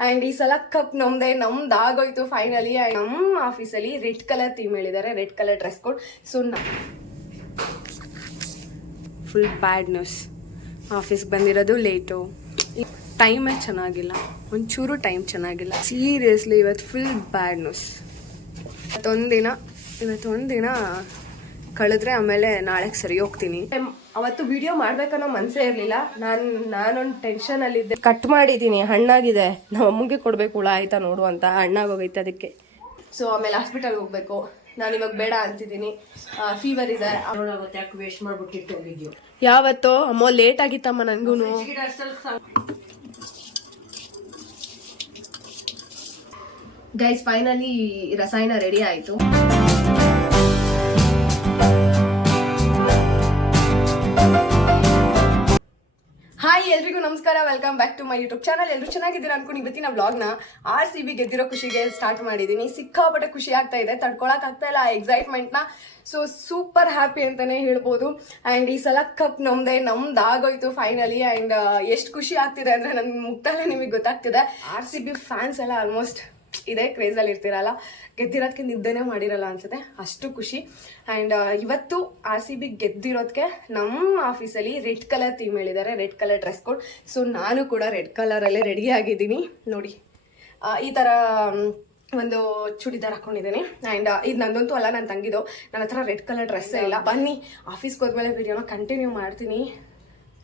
And ಈ ಸಲ cup ನಮ್ದೆ, ನಮ್ದು ಆಗೋಯ್ತು ಫೈನಲಿ ನಮ್ಮ ಆಫೀಸಲ್ಲಿ ರೆಡ್ ಕಲರ್ ಥೀಮ್ ಹೇಳಿದ್ದಾರೆ. Red colour dress code so full bad news ಆಫೀಸ್ಗೆ ಬಂದಿರೋದು ಲೇಟು ಟೈಮೇ ಚೆನ್ನಾಗಿಲ್ಲ. ಒಂಚೂರು ಟೈಮ್ ಚೆನ್ನಾಗಿಲ್ಲ. ಸೀರಿಯಸ್ಲಿ ಇವತ್ತು ಫುಲ್ ಬ್ಯಾಡ್ ನ್ಯೂಸ್ ಇವತ್ತೊಂದಿನ ಇವತ್ತೊಂದಿನ ಕಳೆದ್ರೆ ಆಮೇಲೆ ನಾಳೆಗೆ ಸರಿ ಹೋಗ್ತೀನಿ. ಅವತ್ತು ವಿಡಿಯೋ ಮಾಡ್ಬೇಕನ್ನೋ ಮನಸ್ಸೇ ಇರಲಿಲ್ಲ. ನಾನು ನಾನೊಂದು ಇದ್ದೆ ಕಟ್ ಮಾಡಿದ್ದೀನಿ ಹಣ್ಣಾಗಿದೆ. ನಮ್ಮ ಅಮ್ಮಗೆ ಕೊಡಬೇಕು ಹುಳ ಆಯ್ತಾ ನೋಡು ಅಂತ ಹಣ್ಣಾಗೋಗೈತೆ ಅದಕ್ಕೆ. ಸೊ ಆಮೇಲೆ ಹಾಸ್ಪಿಟಲ್ಗೆ ಹೋಗ್ಬೇಕು. ನಾನು ಇವಾಗ ಬೇಡ ಅಂತಿದ್ದೀನಿ ಫೀವರ್ ಇದೆ. ವೇಸ್ಟ್ ಮಾಡ್ಬಿಟ್ಟಿಟ್ಟು ಹೋಗಿದ್ಯೋ. ಯಾವತ್ತೋ? ಅಮ್ಮ ಲೇಟ್ ಆಗಿತ್ತಮ್ಮ ನನಗೂ ಗೈಸ್ ಫೈನಲಿ ರಸಾಯನ ರೆಡಿ ಆಯಿತು. ನಮಸ್ಕಾರ welcome back to my YouTube channel ಎಲ್ಲರೂ ಚೆನ್ನಾಗಿದ್ದೀರಾ ಅನ್ಕೊಂಡು, ಇವತ್ತಿನ ವ್ಲಾಗ್ನ ಆರ್ ಸಿ ಬಿ ಗೆದ್ದಿರೋ ಖುಷಿಗೆ ಸ್ಟಾರ್ಟ್ ಮಾಡಿದ್ದೀನಿ. ಸಿಕ್ಕಾಪಟ್ಟೆ ಖುಷಿ ಆಗ್ತಾ ಇದೆ, ತಡ್ಕೊಳಕ್ ಆಗ್ತಾ ಇಲ್ಲ ಆ ಎಕ್ಸೈಟ್ಮೆಂಟ್ನ ಸೊ ಸೂಪರ್ ಹ್ಯಾಪಿ ಅಂತಾನೆ ಹೇಳ್ಬೋದು. ಆ್ಯಂಡ್ ಈ ಸಲ ಕಪ್ ನಮ್ದೆ, ನಮ್ದು ಆಗೋಯ್ತು ಫೈನಲಿ ಆ್ಯಂಡ್ ಎಷ್ಟು ಖುಷಿ ಆಗ್ತಿದೆ ಅಂದರೆ ನನ್ನ ಮುಕ್ತಾಲೆ ನಿಮಗೆ ಗೊತ್ತಾಗ್ತಿದೆ. ಆರ್ ಸಿ ಬಿ ಫ್ಯಾನ್ಸ್ ಎಲ್ಲ ಆಲ್ಮೋಸ್ಟ್ ಇದೇ ಕ್ರೇಜಲ್ಲಿ ಇರ್ತೀರಲ್ಲ ಗೆದ್ದಿರೋದಕ್ಕೆ ನಿದ್ದೆನೇ ಮಾಡಿರಲ್ಲ ಅನ್ಸುತ್ತೆ. ಅಷ್ಟು ಖುಷಿ. ಆ್ಯಂಡ್ ಇವತ್ತು ಆರ್ ಸಿ ಬಿ ಗೆದ್ದಿರೋದಕ್ಕೆ ನಮ್ಮ ಆಫೀಸಲ್ಲಿ ರೆಡ್ ಕಲರ್ ಥೀಮ್ ಹೇಳಿದ್ದಾರೆ, red colour dress code so ನಾನು ಕೂಡ ರೆಡ್ ಕಲರಲ್ಲೇ ರೆಡಿ ಆಗಿದ್ದೀನಿ. ನೋಡಿ ಈ ಥರ ಒಂದು ಚೂಡಿದಾರ್ ಹಾಕೊಂಡಿದ್ದೀನಿ. ಆ್ಯಂಡ್ ಇದು ನಂದಂತೂ ಅಲ್ಲ ನನ್ನ ತಂಗಿದು. ನನ್ನ ಹತ್ರ ರೆಡ್ ಕಲರ್ ಡ್ರೆಸ್ಸೇ ಇಲ್ಲ. ಬನ್ನಿ, ಆಫೀಸ್ಗೆ ಹೋದ್ಮೇಲೆ ವಿಡಿಯೋನ ಕಂಟಿನ್ಯೂ ಮಾಡ್ತೀನಿ.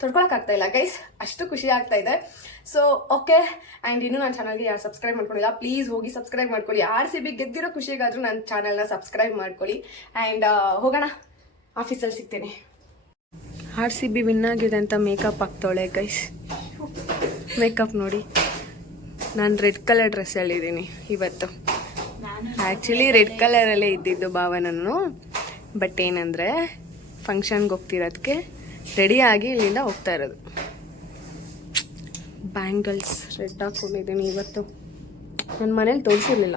ತೊಡ್ಕೊಳಕ್ಕಾಗ್ತಾ ಇಲ್ಲ ಗೈಸ್ ಅಷ್ಟು ಖುಷಿ ಆಗ್ತಾ ಇದೆ. ಸೊ ಓಕೆ ಆ್ಯಂಡ್ ಇನ್ನೂ ನನ್ನ ಚಾನಲ್ಗೆ ಯಾರು ಸಬ್ಸ್ಕ್ರೈಬ್ ಮಾಡ್ಕೊಂಡಿಲ್ಲ ಪ್ಲೀಸ್ ಹೋಗಿ ಸಬ್ಸ್ಕ್ರೈಬ್ ಮಾಡ್ಕೊಳ್ಳಿ. ಆರ್ ಸಿ ಬಿ ಗೆದ್ದಿರೋ ಖುಷಿಗಾದರೂ ನನ್ನ ಚಾನಲ್ನ ಸಬ್ಸ್ಕ್ರೈಬ್ ಮಾಡ್ಕೊಳ್ಳಿ. ಆ್ಯಂಡ್ ಹೋಗೋಣ. ಆಫೀಸಲ್ಲಿ ಸಿಗ್ತೀನಿ. ಆರ್ ಸಿ ಬಿ ವಿನ್ ಆಗಿದೆ ಅಂತ ಮೇಕಪ್ ಹಾಕ್ತಾಳೆ ಗೈಸ್ ಮೇಕಪ್ ನೋಡಿ. ನಾನು ರೆಡ್ ಕಲರ್ ಡ್ರೆಸ್ ಹೇಳಿದ್ದೀನಿ ಇವತ್ತು. ಆ್ಯಕ್ಚುಲಿ ರೆಡ್ ಕಲರಲ್ಲೇ ಇದ್ದಿದ್ದು ಭಾವನನ್ನು. ಬಟ್ ಏನಂದರೆ ಫಂಕ್ಷನ್ಗೆ ಹೋಗ್ತಿರೋದಕ್ಕೆ ರೆಡಿಯಾಗಿ ಇಲ್ಲಿಂದ ಹೋಗ್ತಾ ಇರೋದು. ಬ್ಯಾಂಗಲ್ಸ್ ರೆಡ್ ಹಾಕೊಂಡಿದ್ದೀನಿ ಇವತ್ತು. ನನ್ನ ಮನೇಲಿ ತೋರಿಸಿರ್ಲಿಲ್ಲ.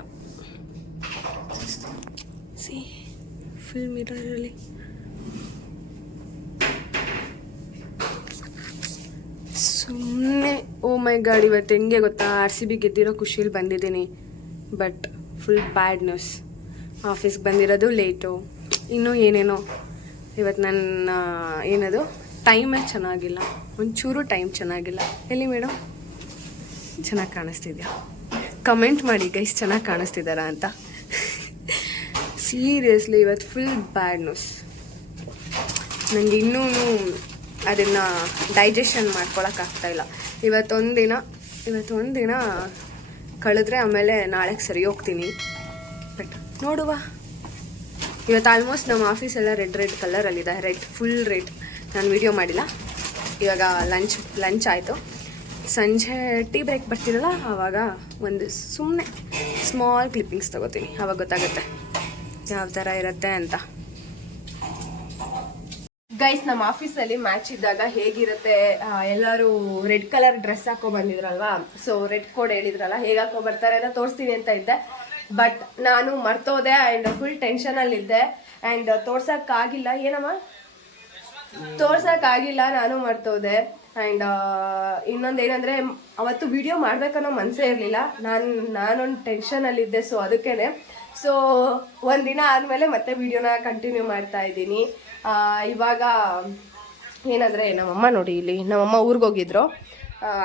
ಸಿ ಫುಲ್ ಮಿರರಲ್ಲಿ ಸುಮ್ಮನೆ ಓ ಮೈ ಗಾಡ್ ಇವತ್ತು ಹೆಂಗೆ ಗೊತ್ತಾ? ಆರ್ ಸಿ ಬಿ ಗೆದ್ದಿರೋ ಖುಷಿಯಲ್ಲಿ ಬಂದಿದ್ದೀನಿ. ಬಟ್ ಫುಲ್ ಬ್ಯಾಡ್ ನ್ಯೂಸ್ ಆಫೀಸ್ಗೆ ಬಂದಿರೋದು ಲೇಟು ಇನ್ನೂ ಏನೇನೋ. ಇವತ್ತು ನನ್ನ ಏನದು? ಟೈಮೇ ಚೆನ್ನಾಗಿಲ್ಲ. ಒಂಚೂರು ಟೈಮ್ ಚೆನ್ನಾಗಿಲ್ಲ. ಎಲ್ಲಿ ಮೇಡಮ್ ಚೆನ್ನಾಗಿ ಕಾಣಿಸ್ತಿದ್ಯಾ? ಕಮೆಂಟ್ ಮಾಡಿ ಗೈಸ್ ಚೆನ್ನಾಗಿ ಕಾಣಿಸ್ತಿದ್ದಾರಾ ಅಂತ. ಸೀರಿಯಸ್ಲಿ ಇವತ್ತು ಫುಲ್ ಬ್ಯಾಡ್ ನ್ಯೂಸ್ ನನಗೆ ಇನ್ನೂ ಅದನ್ನು ಡೈಜೆಷನ್ ಮಾಡ್ಕೊಳಕ್ಕಾಗ್ತಾ ಇಲ್ಲ. ಇವತ್ತೊಂದು ದಿನ ಕಳೆದ್ರೆ ಆಮೇಲೆ ನಾಳೆಗೆ ಸರಿ ಹೋಗ್ತೀನಿ. ಬಟ್ ನೋಡುವ. ಇವತ್ತು ಆಲ್ಮೋಸ್ಟ್ ನಮ್ಮ ಆಫೀಸೆಲ್ಲ ರೆಡ್ ರೆಡ್ ಕಲರಲ್ಲಿದೆ ರೆಡ್ ಫುಲ್ ರೆಡ್ ನಾನು ವಿಡಿಯೋ ಮಾಡಿಲ್ಲ. ಇವಾಗ ಲಂಚ್ ಲಂಚ್ ಆಯಿತು. ಸಂಜೆ ಟೀ ಬ್ರೇಕ್ ಬರ್ತಿರಲ್ಲ, ಆವಾಗ ಒಂದು ಸುಮ್ಮನೆ ಸ್ಮಾಲ್ ಕ್ಲಿಪ್ಪಿಂಗ್ಸ್ ತೊಗೋತೀನಿ. ಆವಾಗ ಗೊತ್ತಾಗುತ್ತೆ ಯಾವ ಥರ ಇರುತ್ತೆ ಅಂತ. ಗೈಸ್ ನಮ್ಮ ಆಫೀಸಲ್ಲಿ ಮ್ಯಾಚ್ ಇದ್ದಾಗ ಹೇಗಿರುತ್ತೆ ಎಲ್ಲರೂ ರೆಡ್ ಕಲರ್ ಡ್ರೆಸ್ ಹಾಕೋ ಬಂದಿದ್ರಲ್ವಾ? ಸೊ ರೆಡ್ ಕೋಡ್ ಹೇಳಿದ್ರಲ್ಲ, ಹೇಗೆ ಹಾಕೋ ಬರ್ತಾರೆ ಅಂತ ತೋರಿಸ್ತೀನಿ ಅಂತ ಇದ್ದೆ. ಬಟ್ ನಾನು ಮರ್ತೋದೆ ಆ್ಯಂಡ್ ಫುಲ್ ಟೆನ್ಷನಲ್ಲಿದ್ದೆ ಆ್ಯಂಡ್ ತೋರ್ಸೋಕ್ಕಾಗಿಲ್ಲ ಏನಮ್ಮ? ತೋರ್ಸೋಕ್ಕಾಗಿಲ್ಲ, ನಾನು ಮಾಡ್ತೋದೆ ಆ್ಯಂಡ್ ಇನ್ನೊಂದು ಏನಂದರೆ ಅವತ್ತು ವಿಡಿಯೋ ಮಾಡ್ಬೇಕನ್ನೋ ಮನಸ್ಸೇ ಇರಲಿಲ್ಲ. ನಾನು, ನಾನೊಂದು ಟೆನ್ಷನಲ್ಲಿದ್ದೆ ಸೊ ಅದಕ್ಕೇ ಸೊ ಒಂದಿನ ಆದಮೇಲೆ ಮತ್ತೆ ವಿಡಿಯೋನ ಕಂಟಿನ್ಯೂ ಮಾಡ್ತಾ ಇದ್ದೀನಿ. ಇವಾಗ, ಏನಂದರೆ, ನಮ್ಮಮ್ಮ ನೋಡಿ ಇಲ್ಲಿ, ನಮ್ಮಮ್ಮ ಊರಿಗೆ ಹೋಗಿದ್ರು.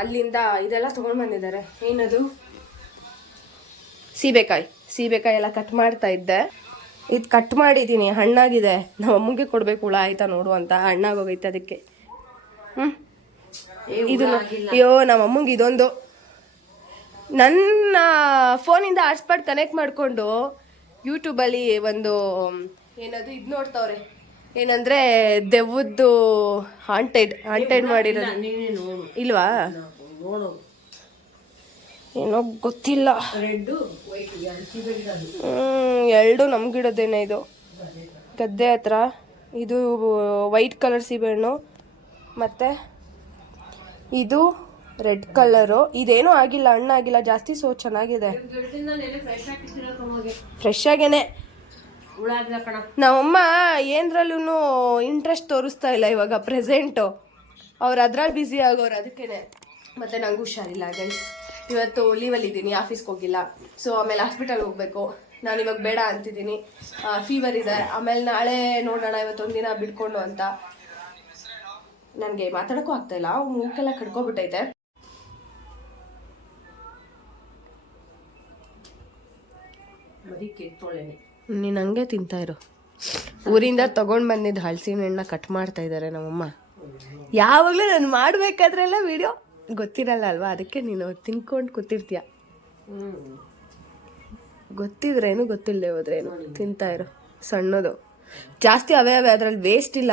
ಅಲ್ಲಿಂದ ಇದೆಲ್ಲ ತೊಗೊಂಡು ಬಂದಿದ್ದಾರೆ. ಏನದು? ಸೀಬೆಕಾಯಿ. ಸೀಬೆಕಾಯಿ ಎಲ್ಲ ಕಟ್ ಮಾಡ್ತಾ ಇದ್ದೆ. ಇದು ಕಟ್ ಮಾಡಿದ್ದೀನಿ ಹಣ್ಣಾಗಿದೆ. ನಮ್ಮ ಅಮ್ಮಗೆ ಕೊಡಬೇಕು ಹುಳ ಆಯ್ತಾ ನೋಡು ಅಂತ ಹಣ್ಣಾಗೋಗೈತೆ ಅದಕ್ಕೆ. ಹ್ಞೂ ಇದು ಅಯ್ಯೋ ನಮ್ಮ ಅಮ್ಮಂಗೆ ಇದೊಂದು. ನನ್ನ ಫೋನಿಂದ ಹಾಟ್ಸ್ಪಾಟ್ ಕನೆಕ್ಟ್ ಮಾಡಿಕೊಂಡು ಯೂಟ್ಯೂಬಲ್ಲಿ ಒಂದು ಏನದು ಇದು ನೋಡ್ತಾವ್ರೆ. ಏನಂದ್ರೆ ದೆವ್ವದ್ದು ಹಾಂಟೆಡ್ ಹಾಂಟೆಡ್ ಮಾಡಿರೋದು. ಇಲ್ವಾ? ನೋಡು ಏನೋ ಗೊತ್ತಿಲ್ಲ. ಎರಡು ಹ್ಮ್, ಎರಡು ನಮ್ಮ ಗಿಡದೇನೆ ಇದು. ಗದ್ದೆ ಹತ್ರ. ಇದು ವೈಟ್ ಕಲರ್ ಸೀಬೆಹಣ್ಣು. ಮತ್ತು ಇದು ರೆಡ್ ಕಲರು. ಇದೇನೂ ಆಗಿಲ್ಲ ಹಣ್ಣಾಗಿಲ್ಲ ಜಾಸ್ತಿ ಸೋ ಚೆನ್ನಾಗಿದೆ. ಫ್ರೆಶ್ ಆಗೇನೆ. ನಮ್ಮಅಮ್ಮ ನಮ್ಮಮ್ಮ ಏನರಲ್ಲೂ ಇಂಟ್ರೆಸ್ಟ್ ತೋರಿಸ್ತಾ ಇಲ್ಲ ಇವಾಗ ಪ್ರೆಸೆಂಟು ಅವ್ರು ಅದ್ರಲ್ಲಿ ಬ್ಯುಸಿ ಆಗೋರು ಅದಕ್ಕೇನೆ. ಮತ್ತು ನಂಗೆ ಹುಷಾರಿಲ್ಲ ಗೈಸ್ ಇವತ್ತು ಲೀವಲ್ಲಿ ಇದ್ದೀನಿ ಆಫೀಸ್ಗೆ ಹೋಗಿಲ್ಲ. ಸೊ ಆಮೇಲೆ ಹಾಸ್ಪಿಟಲ್ಗೆ ಹೋಗ್ಬೇಕು. ನಾನು ಇವಾಗ ಬೇಡ ಅಂತಿದ್ದೀನಿ. ಫೀವರ್ ಇದೆ. ಆಮೇಲೆ ನಾಳೆ ನೋಡೋಣ ಇವತ್ತೊಂದು ದಿನ ಬಿಡ್ಕೊಂಡು ಅಂತ. ನನಗೆ ಮಾತಾಡೋಕ್ಕೂ ಆಗ್ತಾ ಇಲ್ಲ. ಮೂಕೆಲ್ಲ ಕಡ್ಕೊಬಿಟ್ಟೈತೆ. ನೀನು ಹಂಗೆ ತಿಂತಾ ಇರು. ಊರಿಂದ ತಗೊಂಡ್ ಬಂದಿದ್ದ ಹಳಸಿನ ಹಣ್ಣ ಕಟ್ ಮಾಡ್ತಾ ಇದ್ದಾರೆ ನಮ್ಮಮ್ಮ. ಯಾವಾಗಲೂ ನಾನು ಮಾಡ್ಬೇಕಾದ್ರೆಲ್ಲ ವಿಡಿಯೋ ಗೊತ್ತಿರಲ್ಲ ಅಲ್ವಾ ಅದಕ್ಕೆ ನೀನು ತಿನ್ಕೊಂಡು ಕೂತಿರ್ತೀಯ. ಗೊತ್ತಿದ್ರೇನು ಗೊತ್ತಿಲ್ಲದೆ ಹೋದ್ರೇನು? ತಿಂತಾ ಇರು. ಸಣ್ಣದು. ಜಾಸ್ತಿ ಅವೇ ಅವೇ ಅದ್ರಲ್ಲಿ ವೇಸ್ಟ್ ಇಲ್ಲ.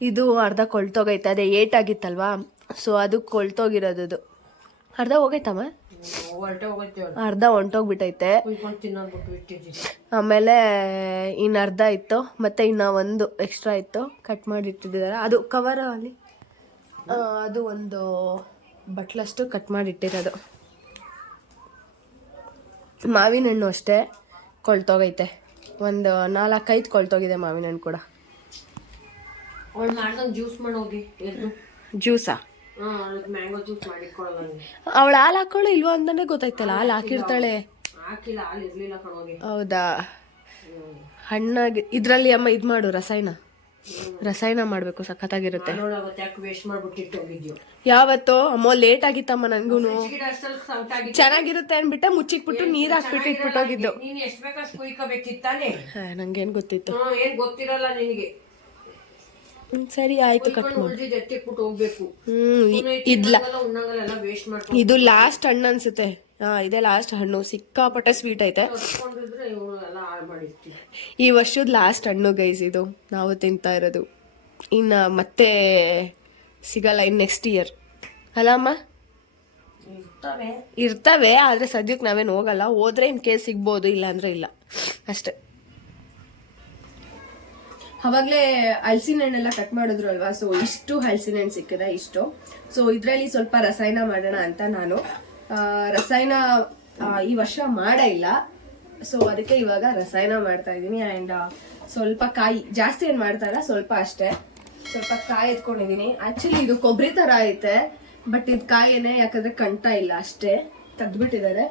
ಇದು ಅರ್ಧ ಕೊಳ್ತೋಗೈತೆ. ಅದೇ ಏಟ್ ಆಗಿತ್ತಲ್ವಾ ಸೊ ಅದು ಕೊಳ್ತೋಗಿರೋದು ಅರ್ಧ ಹೋಗೈತಮ್ಮ? ಅರ್ಧ ಇಟ್ಟಿದ್ದೀನಿ ಆಮೇಲೆ ಇನ್ನು ಅರ್ಧ ಇತ್ತು. ಮತ್ತೆ ಇನ್ನು ಒಂದು ಎಕ್ಸ್ಟ್ರಾ ಇತ್ತು. ಕಟ್ ಮಾಡಿ ಇಟ್ಟಿದ್ದಾರೆ ಅದು ಕವರ್ ಅಲ್ಲಿ? ಅದು ಒಂದು ಬಟ್ಲಷ್ಟು ಕಟ್ ಮಾಡಿ ಇಟ್ಟಿರೋದು ಮಾವಿನ ಹಣ್ಣು ಅಷ್ಟೇ ಕೊಳ್ತೋಗೈತೆ. ಒಂದು ನಾಲ್ಕೈದು ಕೊಳ್ತೋಗಿದೆ ಮಾವಿನ ಹಣ್ಣು ಕೂಡ ಜ್ಯೂಸ್ ಮಾಡೋಗಿ ಜ್ಯೂಸಾ? ಅವಳು ಹಾಲು ಹಾಕೊಳ್ಳೋ ಇಲ್ವೋ ಅಂತಾನೆ ಗೊತ್ತಾಯ್ತಲ್ಲ ಹಾಲು ಹಾಕಿರ್ತಾಳೆ. ಹೌದಾ? ಹಣ್ಣಾಗಿ ಇದರಲ್ಲಿ ಅಮ್ಮ ಇದು ಮಾಡು ರಸಾಯನ. ರಸಾಯನ ಮಾಡಬೇಕು ಸಖತ್ತಾಗಿರುತ್ತೆ. ಯಾವತ್ತೋ ಅಮ್ಮ ಲೇಟ್ ಆಗಿತ್ತಮ್ಮ ನನ್ಗೂ ಚೆನ್ನಾಗಿರುತ್ತೆ ಅನ್ಬಿಟ್ಟೆ ಮುಚ್ಚಿಕ್ಬಿಟ್ಟು ನೀರ್ ಹಾಕ್ಬಿಟ್ಟು ಇಟ್ಬಿಟ್ಟೋಗಿದ್ದು ನಂಗೇನ್ ಗೊತ್ತಿತ್ತು. ಸರಿ ಆಯ್ತು ಕಟ್ ಹ್ಮ್ ಇದು ಲಾಸ್ಟ್ ಹಣ್ಣು ಅನ್ಸುತ್ತೆ. ಹಾ ಇದೇ ಲಾಸ್ಟ್ ಹಣ್ಣು. ಸಿಕ್ಕಾಪಟ್ಟೆ ಸ್ವೀಟ್ ಐತೆ. ಈ ವರ್ಷದ ಲಾಸ್ಟ್ ಹಣ್ಣು ಗೈಸ್ ಇದು. ನಾವು ತಿಂತಾ ಇರೋದು. ಇನ್ನ ಮತ್ತೆ ಸಿಗಲ್ಲ ಇನ್ ನೆಕ್ಸ್ಟ್ ಇಯರ್ ಅಲ್ಲಮ್ಮ ಇರ್ತವೆ. ಇರ್ತವೆ ಆದ್ರೆ ಸದ್ಯಕ್ಕೆ ನಾವೇನು ಹೋಗಲ್ಲ. ಹೋದ್ರೆ ಇನ್ ಕೇಸ್ ಸಿಗ್ಬೋದು ಇಲ್ಲ ಅಂದ್ರೆ ಇಲ್ಲ. ಅಷ್ಟೆ. ಅವಾಗಲೇ ಹಲಸಿನ ಹಣ್ಣೆಲ್ಲ ಕಟ್ ಮಾಡಿದ್ರು ಅಲ್ವಾ ಸೊ ಇಷ್ಟು ಹಲಸಿನ ಹಣ್ಣು ಸಿಕ್ಕಿದೆ ಇಷ್ಟು. ಸೊ ಇದರಲ್ಲಿ ಸ್ವಲ್ಪ ರಸಾಯನ ಮಾಡೋಣ ಅಂತ ನಾನು. ರಸಾಯನ ಈ ವರ್ಷ ಮಾಡೇ ಇಲ್ಲ. ಸೊ ಅದಕ್ಕೆ ಇವಾಗ ರಸಾಯನ ಮಾಡ್ತಾ ಇದ್ದೀನಿ ಆ್ಯಂಡ್ ಸ್ವಲ್ಪ ಕಾಯಿ, ಜಾಸ್ತಿ ಏನು ಮಾಡ್ತಾ ಇಲ್ಲ, ಸ್ವಲ್ಪ ಅಷ್ಟೇ. ಸ್ವಲ್ಪ ಕಾಯಿ ಎತ್ಕೊಂಡಿದ್ದೀನಿ. ಆ್ಯಕ್ಚುಲಿ ಇದು ಕೊಬ್ಬರಿ ಥರ ಐತೆ ಬಟ್ ಇದು ಕಾಯಿನೇ ಯಾಕಂದರೆ ಕಂಟ ಇಲ್ಲ ಅಷ್ಟೇ. ತೆಗ್ದುಬಿಟ್ಟಿದ್ದಾರೆ.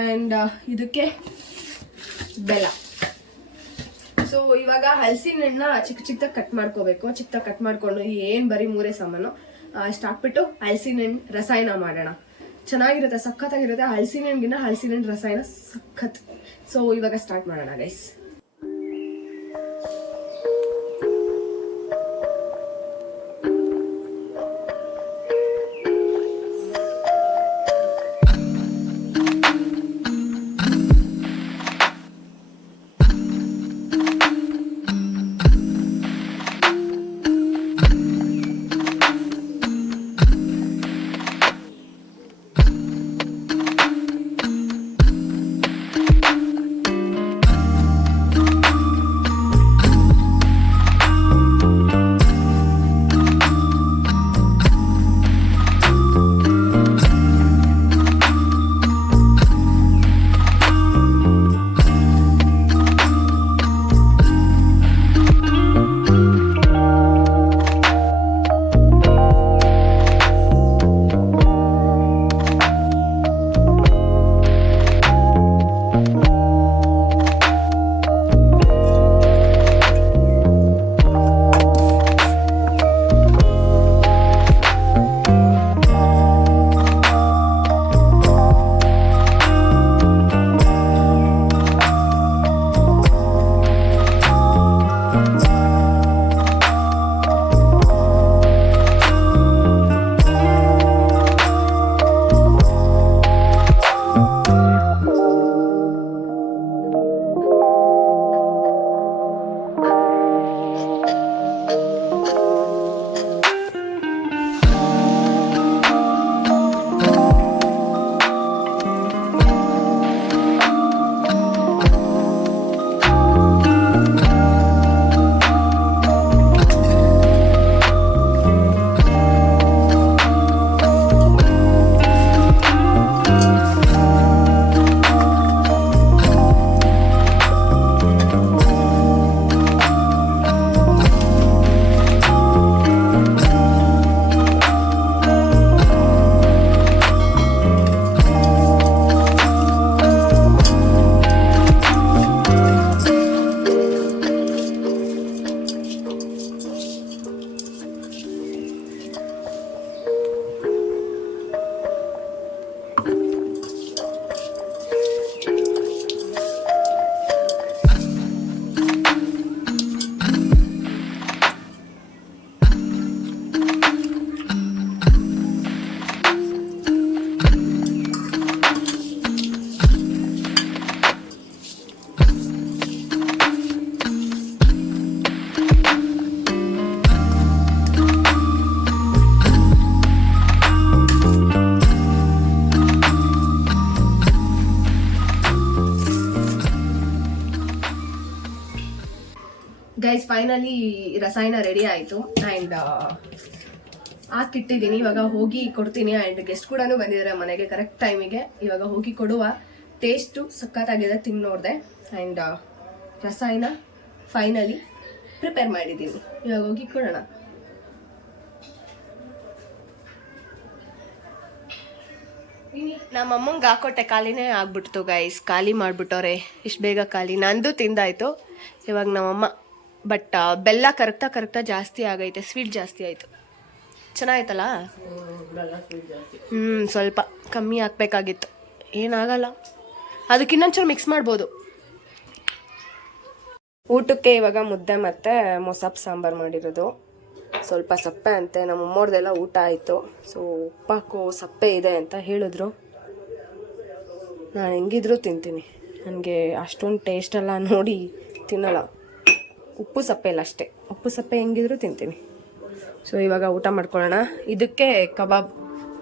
ಆ್ಯಂಡ್ ಇದಕ್ಕೆ ಬೆಲ್ಲ. ಸೊ ಇವಾಗ ಹಲಸಿನ ಚಿಕ್ಕ ಚಿಕ್ಕದಾಗಿ ಕಟ್ ಮಾಡ್ಕೋಬೇಕು. ಚಿಕ್ಕದಾಗಿ ಕಟ್ ಮಾಡಿಕೊಂಡು ಏನು ಬರೀ ಮೂರೇ ಸಾಮಾನು, ಅಷ್ಟು ಹಾಕ್ಬಿಟ್ಟು ಹಲಸಿನ ರಸಾಯನ ಮಾಡೋಣ. ಚೆನ್ನಾಗಿರುತ್ತೆ ಸಖತ್ತಾಗಿರುತ್ತೆ. ಹಲಸಿನ ಹಣ್ಣಿನ ಹಣ್ಣು ರಸಾಯನ ಸಖತ್. ಸೊ ಇವಾಗ ಸ್ಟಾರ್ಟ್ ಮಾಡೋಣ ಗೈಸ್ ಗೈಸ್ ಫೈನಲಿ ರಸಾಯನ ರೆಡಿ ಆಯಿತು. ಆ್ಯಂಡ್ ಹಾಕಿಟ್ಟಿದ್ದೀನಿ ಇವಾಗ ಹೋಗಿ ಕೊಡ್ತೀನಿ. ಆ್ಯಂಡ್ ಗೆಸ್ಟ್ ಕೂಡ ಬಂದಿದ್ದಾರೆ ಮನೆಗೆ ಕರೆಕ್ಟ್ ಟೈಮಿಗೆ ಇವಾಗ ಹೋಗಿ ಕೊಡುವ ಟೇಸ್ಟು ಸಖತ್ತಾಗಿದೆ ತಿಂದು ನೋಡಿದೆ ಆ್ಯಂಡ್ ರಸಾಯನ ಫೈನಲಿ ಪ್ರಿಪೇರ್ ಮಾಡಿದ್ದೀನಿ ಇವಾಗ ಹೋಗಿ ಕೊಡೋಣ. ನಮ್ಮ ಅಮ್ಮಂಗೆ ಹಾಕೊಟ್ಟೆ ಖಾಲಿನೇ ಆಗ್ಬಿಡ್ತು ಗೈಸ್ ಖಾಲಿ ಮಾಡಿಬಿಟ್ಟವ್ರೆ. ಇಷ್ಟು ಬೇಗ ಖಾಲಿ. ನಂದು ತಿಂದಾಯ್ತು. ಇವಾಗ ನಮ್ಮಮ್ಮ ಬಟ್ ಬೆಲ್ಲ ಕರಗ್ತಾ ಕರಗ್ತಾ ಜಾಸ್ತಿ ಆಗೈತೆ ಸ್ವೀಟ್ ಜಾಸ್ತಿ ಆಯಿತು. ಚೆನ್ನಾಯ್ತಲ್ಲ? ಹ್ಞೂ ಸ್ವಲ್ಪ ಕಮ್ಮಿ ಹಾಕ್ಬೇಕಾಗಿತ್ತು. ಏನಾಗಲ್ಲ. ಅದಕ್ಕೆ ಇನ್ನೊಂಚೂರು ಮಿಕ್ಸ್ ಮಾಡ್ಬೋದು. ಊಟಕ್ಕೆ ಇವಾಗ ಮುದ್ದೆ ಮತ್ತು ಮೊಸಪ್ ಸಾಂಬಾರು ಮಾಡಿರೋದು. ಸ್ವಲ್ಪ ಸಪ್ಪೆ ಅಂತೆ, ನಮ್ಮ ಅಮ್ಮೋರ್ದೆಲ್ಲ ಊಟ ಆಯಿತು. ಸೊ ಉಪ್ಪಾಕು ಸಪ್ಪೆ ಇದೆ ಅಂತ ಹೇಳಿದ್ರು. ನಾನು ಹೆಂಗಿದ್ರು ತಿಂತೀನಿ. ನನಗೆ ಅಷ್ಟೊಂದು ಟೇಸ್ಟೆಲ್ಲ ನೋಡಿ ತಿನ್ನಲ್ಲ. ಉಪ್ಪು ಸಪ್ಪೆ ಇಲ್ಲ ಅಷ್ಟೇ. ಉಪ್ಪು ಸಪ್ಪೆ ಹೆಂಗಿದ್ರು ತಿಂತೀನಿ. ಸೊ ಇವಾಗ ಊಟ ಮಾಡ್ಕೊಳ್ಳೋಣ. ಇದಕ್ಕೆ ಕಬಾಬ್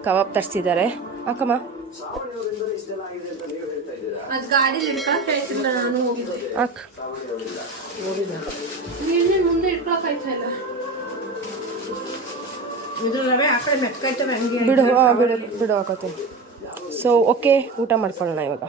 ಕಬಾಬ್ ತರಿಸಿದ್ದಾರೆ. ಅಕ್ಕಮ್ಮ ಹಾಕ್. ಬಿಡು ಬಿಡು. ಬಿಡು ಹಾಕೋತೀನಿ. ಸೊ ಓಕೆ ಊಟ ಮಾಡ್ಕೊಳ್ಳೋಣ ಇವಾಗ.